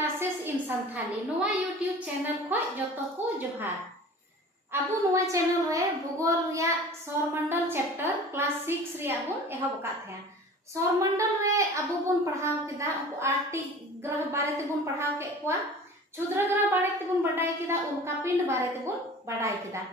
Classes in Santhali Nova YouTube channel खो जतो को जोहार अबु नोवा चैनल रे भूगोल या सौरमंडल चैप्टर क्लास 6 रे अबु एहब का थे सौरमंडल रे अबु बन पढ़ाव केदा उनको 8टी ग्रह बारे ते बन पढ़ाव के कोआ क्षुद्र ग्रह बारे ते बन बडाई केदा उनका पिंड बारे ते बन बडाई केदा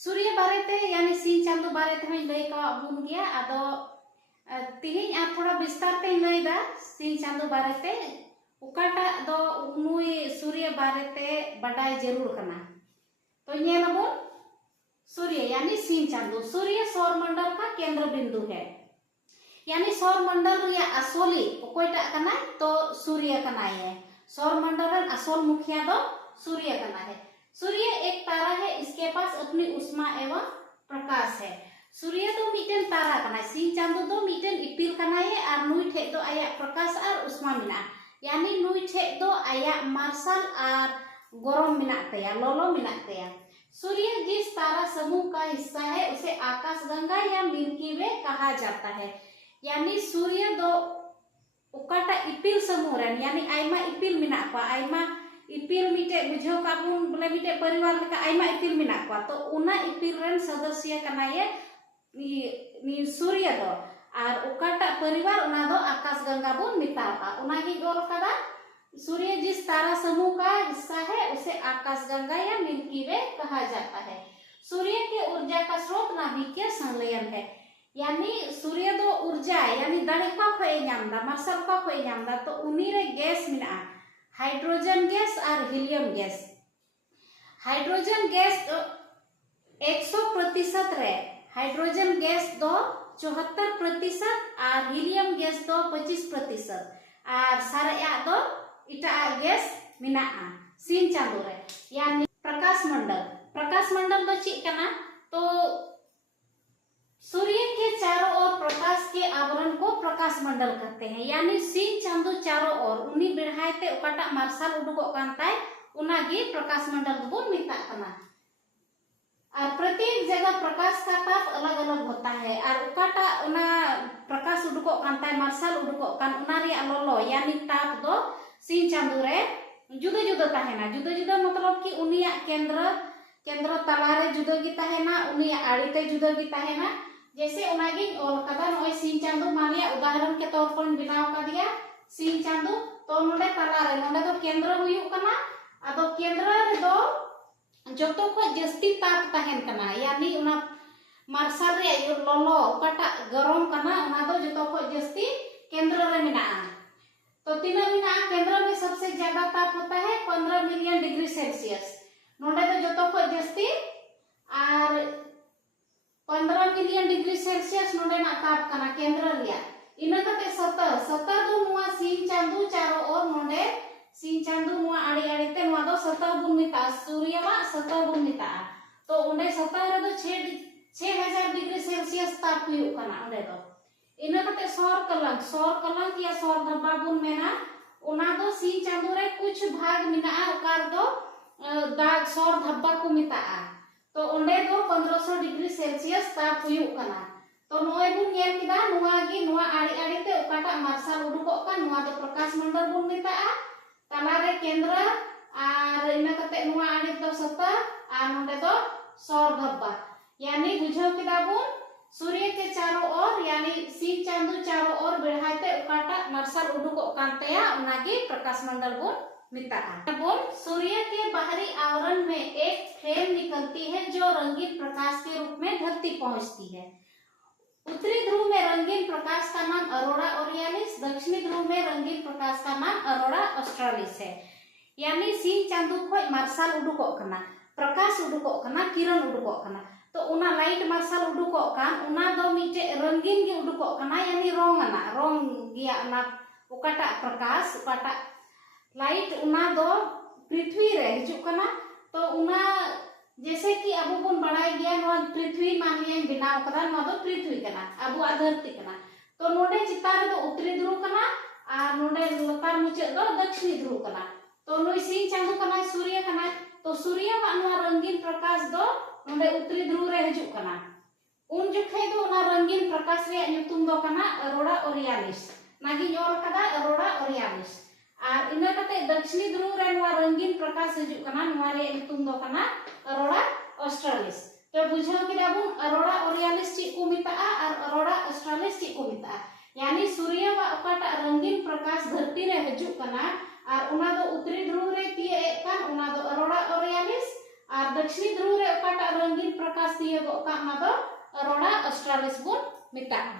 सूर्य बारे ते यानी सिंह चांदो बारे ते हम लई का अबुन गया आदो तिहिं आ थोड़ा विस्तार ते लईदा सिंह चांदो बारे ते उकाटा दो नुई सूर्य बारे ते बडाई जरूर करना तो ये नबुन सूर्य यानी सिंह चांदो सूर्य सौरमंडल का केंद्र बिंदु है यानी सौरमंडल या असोली कोईटा कना तो सूर्य कना है सौरमंडल रे असोल मुखिया दो सूर्य कना है सूर्य एक तारा है इसके पास अपनी उष्मा एवं प्रकाश है सूर्य तो मिटेन तारा कना सिंह चांदो दो मिटेन इपिल कना है और नुई ठे दो आया प्रकाश और उष्मा मिना यानी नुई ठे दो आया मार्शल और गरम मिना तया लोलो मिना तया सूर्य जिस तारा समूह का हिस्सा है उसे आकाशगंगा या मिल्की वे कहा जाता है यानी सूर्य दो उकाटा इपिल समूह रन यानी आइमा इपिल मिना पा आइमा इपिल मिटे बुझो काबुन बोले मिटे परिवार लेका आइमा इपिल मिना पा तो उना इपिल रन सदस्य कना ये नी सूर्य दो और उकाटा परिवार उना दो आकाशगंगा बोन मितापा उना की गोल कदा सूर्य जिस तारा समूह का हिस्सा है उसे आकाशगंगा या मिल्की वे कहा जाता है सूर्य के ऊर्जा का स्रोत नाभिकीय संलयन है यानी सूर्य दो ऊर्जा यानी दड़े का खोए नामदा मार्शल का खोए नामदा तो उन्हीं रे गैस मिना हाइड्रोजन गैस और हीलियम गैस हाइड्रोजन गैस 100% रे हाइड्रोजन गैस दो 74% और हीलियम गैस दो 25% और सारा दो इटा गैस मिना सिंह चांदो रे यानी प्रकाश मंडल दो ची कना तो सूर्य के चारों ओर प्रकाश के आवरण को प्रकाश मंडल कहते हैं यानी सिंह चांदो चारों ओर उन्हीं बिढ़ाते उकाटा मार्शल उडुको कांताय उनागी प्रकाश मंडल दो मिता कना और प्रत्येक जगह प्रकाश का ताप अलग अलग होता है और उकाटा उना प्रकाश उडुको कांताय मार्शल उडुको कान उना रे लोलो यानी ताप दो सिंह चांदो रे जुदा जुदा ताहेना जुदा जुदा मतलब कि उनिया केंद्र तलारे जुदा गी ताहेना उनिया आड़ीते जुदा गी ताहेना जैसे उनागी और कदा नोय सिंह चांदो मानिया उदाहरण के तौर पर बनाव का दिया सिंह चांदो तो नोडे तलारे नोडे तो केंद्र हुयु कना आदो केंद्र रे दो जतो को जस्ती ताप ताहेन कना यानी उना मार्शल रे लोलो उकाटा गरम कना उना दो जतो को जस्ती केंद्र रे मिना तो तीना मिना केंद्र में सबसे ज्यादा ताप होता है 15 मिलियन डिग्री सेल्सियस नोडे तो जतो को जस्ती और 15 मिलियन डिग्री सेल्सियस नोडे ना ताप कना केंद्र रिया इना कते सतह दो नुआ सिंह चांदो चारों ओर नोडे सिंह चांदो नुआ आड़ी आड़ी ते नुआ दो सतह बुन मिता सूर्य मा सतह बुन मिता तो उन्हें सतह रे दो 6000 डिग्री सेल्सियस ताप हुयु कना उन्हें दो इना कते सौर कलंक या सौर धब्बा बुन मेना उना दो सिंह चांदो रे कुछ भाग मिना उकार दो दाग सौर धब्बा को मिता तो उन्हें दो 1500 डिग्री सेल्सियस ताप हुयु कना तो नोय बुन नेल किदा नुआ गी नुआ आड़ी आड़ी ते उकाटा मार्शल उडुको का नुआ दो प्रकाश मंडल बुन मिता तलारे केंद्र और इना कते नुआ आड़ी दो सतह आ नोडे दो सौर धब्बा यानी बुझाव किदा बुन सूर्य के चारों ओर यानी सिंह चांदो चारों ओर बिढ़ाते उकाटा मार्शल उडुको कांतया उनागी प्रकाश मंडल बुन मिता बुन सूर्य के बाहरी आवरण में एक फ्रेम निकलती है जो रंगीन प्रकाश के रूप में धरती पहुंचती है उत्तरी ध्रुव में रंगीन प्रकाश का नाम अरोरा ओरियालिस दक्षिणी ध्रुव में रंगीन प्रकाश का नाम अरोरा ऑस्ट्रालिस है यानी सिंह चांदो को मार्शल उडुको कना प्रकाश उडुको कना किरण उडुको कना तो उना लाइट मार्शल उडुको कान उना दो मिटे रंगीन गे उडुको कना यानी रंग गिया ना उकाटा प्रकाश उकाटा लाइट उना दो पृथ्वी रे हिजु कना तो उना जैसे कि अबु बन बड़ाई गया नो पृथ्वी मानिया बनाव कदा नो दो पृथ्वी कना अबु धरती कना तो नोडे चितार दो उत्तरी ध्रुव कना आ नोडे लतार मुचे दो दक्षिणी ध्रुव कना तो नुई सिंह चांदो कना सूर्य कना तो सूर्य मा नो रंगीन प्रकाश दो नोडे उत्तरी ध्रुव रे हिजु कना उन जखे दो ना रंगीन प्रकाश रे नुतुम दो कना अरोरा ओरियालिस नागी योर कदा अरोरा ओरियालिस और इना कते दक्षिणी ध्रुव रे नवा रंगीन प्रकाश हिजुक कना नवा रे नितुम दो कना अरोरा ऑस्ट्रेलिस तो बुझाव किदा बुन अरोरा ओरियालिस ची को मिताआ और अरोरा ऑस्ट्रेलिस ची को मिताआ यानी सूर्य वा अकाटा रंगीन प्रकाश धरती रे हिजुक कना और उना दो उत्तरी ध्रुव रे तिये कान उना दो अरोरा ओरियालिस और दक्षिणी ध्रुव रे अकाटा रंगीन प्रकाश तिये गो का उना दो अरोरा ऑस्ट्रेलिस बुन मिताआ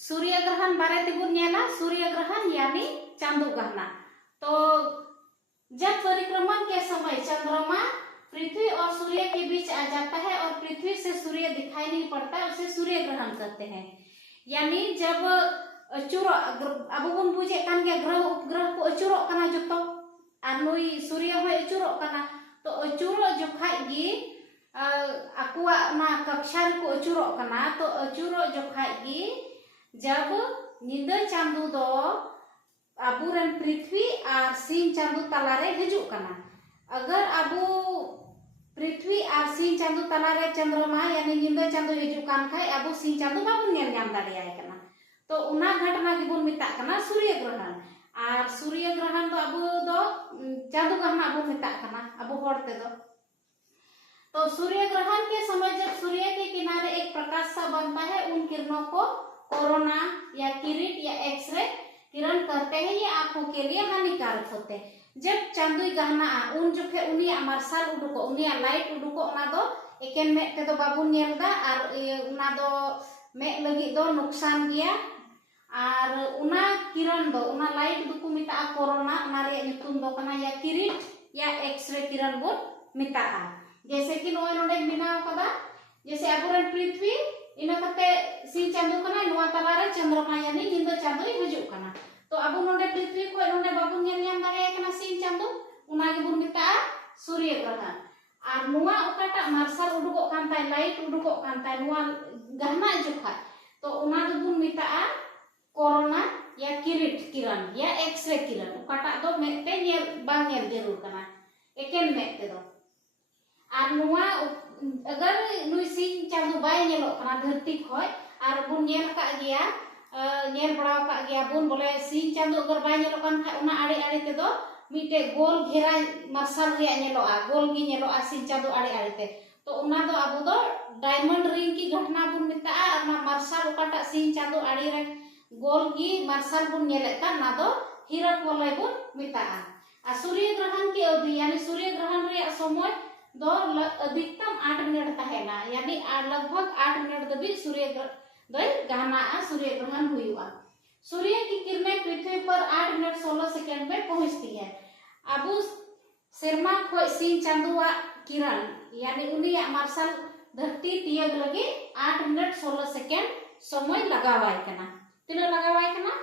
सूर्य ग्रहण बारे तेबुन नेला सूर्य ग्रहण यानी चांदो ग्रहण तो जब परिक्रमण के समय चंद्रमा पृथ्वी और सूर्य के बीच आ जाता है और पृथ्वी से सूर्य दिखाई नहीं पड़ता उसे सूर्य ग्रहण कहते हैं यानी जब अचूर अब बन बुझे कान के ग्रह उपग्रह को अचूरो कना जतो और नुई सूर्य हो अचूरो कना तो अचूरो जोखाई गी अकुआ ना कक्षा को अचूरो कना तो अचूरो जोखाई गी जब निंदा चांदू दो अबुरन पृथ्वी और सिंह चांदू तलारे हिजुक कना अगर अबु पृथ्वी और सिंह चांदू तलारे चंद्रमा यानी निंदा चांदू हिजुक कान खाय अबु सिंह चांदू बाबुन नेल नाम दाड़ियाय कना तो उना घटना के बुन मिता कना सूर्य ग्रहण और सूर्य ग्रहण दो अबु दो चांदू ग्रहण अबु मिता कना अबु होड़ते दो तो सूर्य ग्रहण के समय जब सूर्य के किनारे एक प्रकाश सा बनता है उन किरणों को कोरोना या किरीट या एक्सरे किरण कहते हैं ये आंखों के लिए हानिकारक होते हैं जब चांदुई गहना उन जोखे उनिया मार्शल उडुको उनिया लाइट उडुको उना दो एकेन में ते दो बाबू नेलदा और उना दो में लगी दो नुकसान गया और उना किरण दो उना लाइट दुकु मिता कोरोना उना रे नितुम दो कना या किरीट या एक्सरे किरण बोल मिता जैसे कि नोय नोडे बिनाव कदा जैसे अबुरन पृथ्वी इना कते सिंह चांदो कना नोआ तलारे चंद्रमा यानी निंदा चांदो हिजुक कना तो अबु नोडे पृथ्वी को नोडे बाबु नेल नाम दारे कना सिंह चांदो उना गे बुन मिता सूर्य ग्रहण और नोआ ओकाटा मार्शल उडुको कानताय लाइट उडुको कानताय नोआ गहना जोखा तो उना दो बुन मिता कोरोना या किरीट किरण या एक्सरे किरण ओकाटा दो मेते नेल बांग नेल जरूर कना एकेन मेते दो और नोआ अगर नुई सिंह चांदो बाय नेलो कना धरती खोय और बुन नेल का गया नेल बड़ा का गया बुन बोले सिंह चांदो अगर बाय नेलो कान खा उना आड़े आड़े ते दो मिटे गोल घेरा मार्शल रे नेलो गोल गी नेलो सिंह चांदो आड़े आड़े ते तो उना दो अबु दो डायमंड रिंग की घटना बुन मिता और मार्शल ओकाटा सिंह चांदो आड़े रे गोल गी मार्शल बुन नेले का ना दो हीरक वलय बुन मिता आ सूर्य ग्रहण की अवधि यानी सूर्य ग्रहण रे समय दो अधिकतम 8 मिनट तहेना यानी लगभग 8 मिनट दबी सूर्य गहना सूर्य ग्रहण हुआ सूर्य की किरणें पृथ्वी पर 8 मिनट 16 सेकंड में पहुंचती है अब सेरमा खोय सिंह चांदुआ किरण यानी उनिया मार्शल धरती तियग लगे 8 मिनट 16 सेकंड समय लगावाय कना तिना लगावाय कना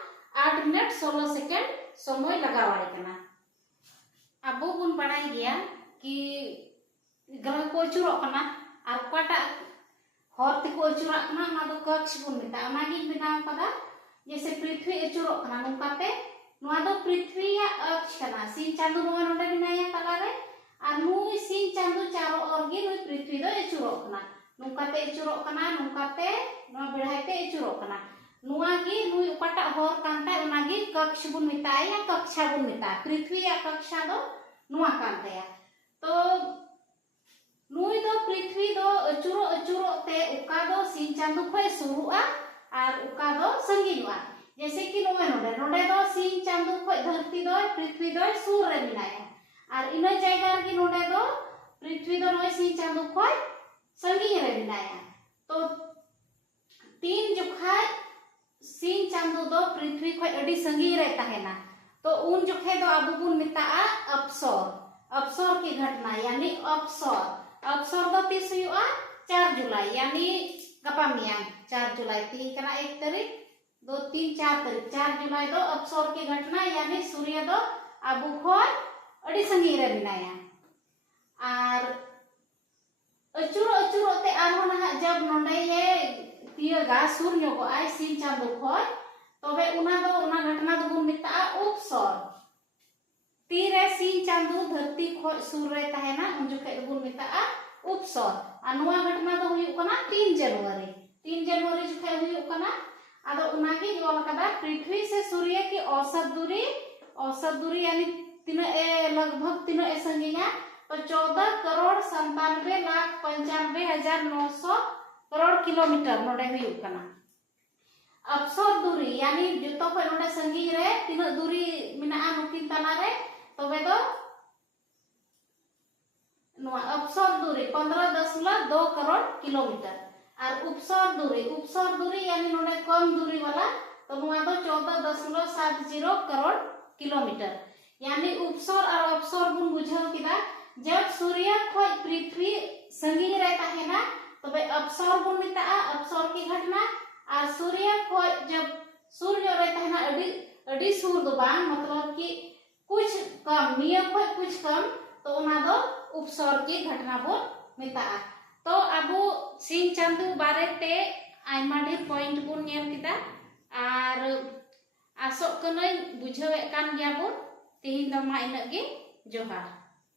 8 मिनट 16 सेकंड समय लगावाय कना अब बुन पढ़ाई गया कि ग्रह को अचुरो कना और काटा हर को अचुरा कना ना दो कक्ष बुन मिता नागी बिनाव कदा जैसे पृथ्वी अचुरो कना नुकाते नुआ दो पृथ्वी या अक्ष कना सिंह चांदो नुआ नोडे बिनाया तलारे और नुई सिंह चांदो चारो ओर गे नुई पृथ्वी दो अचुरो कना नुकाते अचुरो कना नुकाते नुआ बिड़ाइते अचुरो कना नुआ गे नुई उपाटा हर कांता उनागी कक्ष बुन मिता या कक्षा बुन मिता पृथ्वी या कक्षा दो नुआ कांता तो नुई दो पृथ्वी दो अचुरो अचुरो ते उका दो सिंह चांदो खोय सुरुआ और उका दो संगीनुआ जैसे कि नोए नोडे नोडे दो सिंह चांदो खोय धरती दो पृथ्वी दो सूर रे मिनाया और इना जायगा रे नोडे दो पृथ्वी दो नोय सिंह चांदो खोय संगी रे मिनाया तो तीन जोखा सिंह चांदो दो पृथ्वी खोय अडी संगी रे तहेना तो उन जोखे दो अबु बुन मिता अवसर की घटना यानी अवसर दो तीस हुआ 4 जुलाई यानी गपा मियां 4 जुलाई 3 कना 1 तारीख 2 3 4 तारीख 4 जुलाई दो अवसर की घटना यानी सूर्य दो अबु खोय अडी संगी रे मिनाया और अचुरो अचुरो ते आरो ना जब नोंडे ये तियगा सूर्य को आय सिंह चांदो खोय तबे उना घटना दो बुन मिता उपसर तीरे सिंह चांदो धरती खोय सूर रे तहेना उन जोखे बुन मिता उपसर आ नुआ घटना दो हुयु कना 3 जनवरी जोखे हुयु कना आदो उनागी जोल कदा पृथ्वी से सूर्य की औसत दूरी औसत दूरी यानी तीना लगभग तीना संगीना तो 14,97,95,900 करोड़ किलोमीटर नोडे हुई कना। अवसर दूरी यानी जो खो नोडे संगी रे तीना दूरी मिना नुकिन तना रे तबे दो अवसर दूरी 15.2 करोड़ किलोमीटर और उपसर दूरी यानी नोडे कम दूरी वाला तो नुआ दो 14.70 करोड़ किलोमीटर। यानी उपसर और अवसर बुन बुझाव किदा जब सूर्य खो पृथ्वी संगी रहता है ना तबे अवसर बुन मिता अवसर की घटना और सूर्य खो जब सूर्य रहता है ना अड़ी सूर दो बांग मतलब कि कुछ कम नियम खो कुछ कम तो उना दो उपसर की घटना बुन मिता। तो अबो सिंह चांदू बारे ते आयमा ढेर पॉइंट बुन नेल किदा और आसो कनई बुझावे कान गया बुन तेहिं दो मा इनगे जोहार।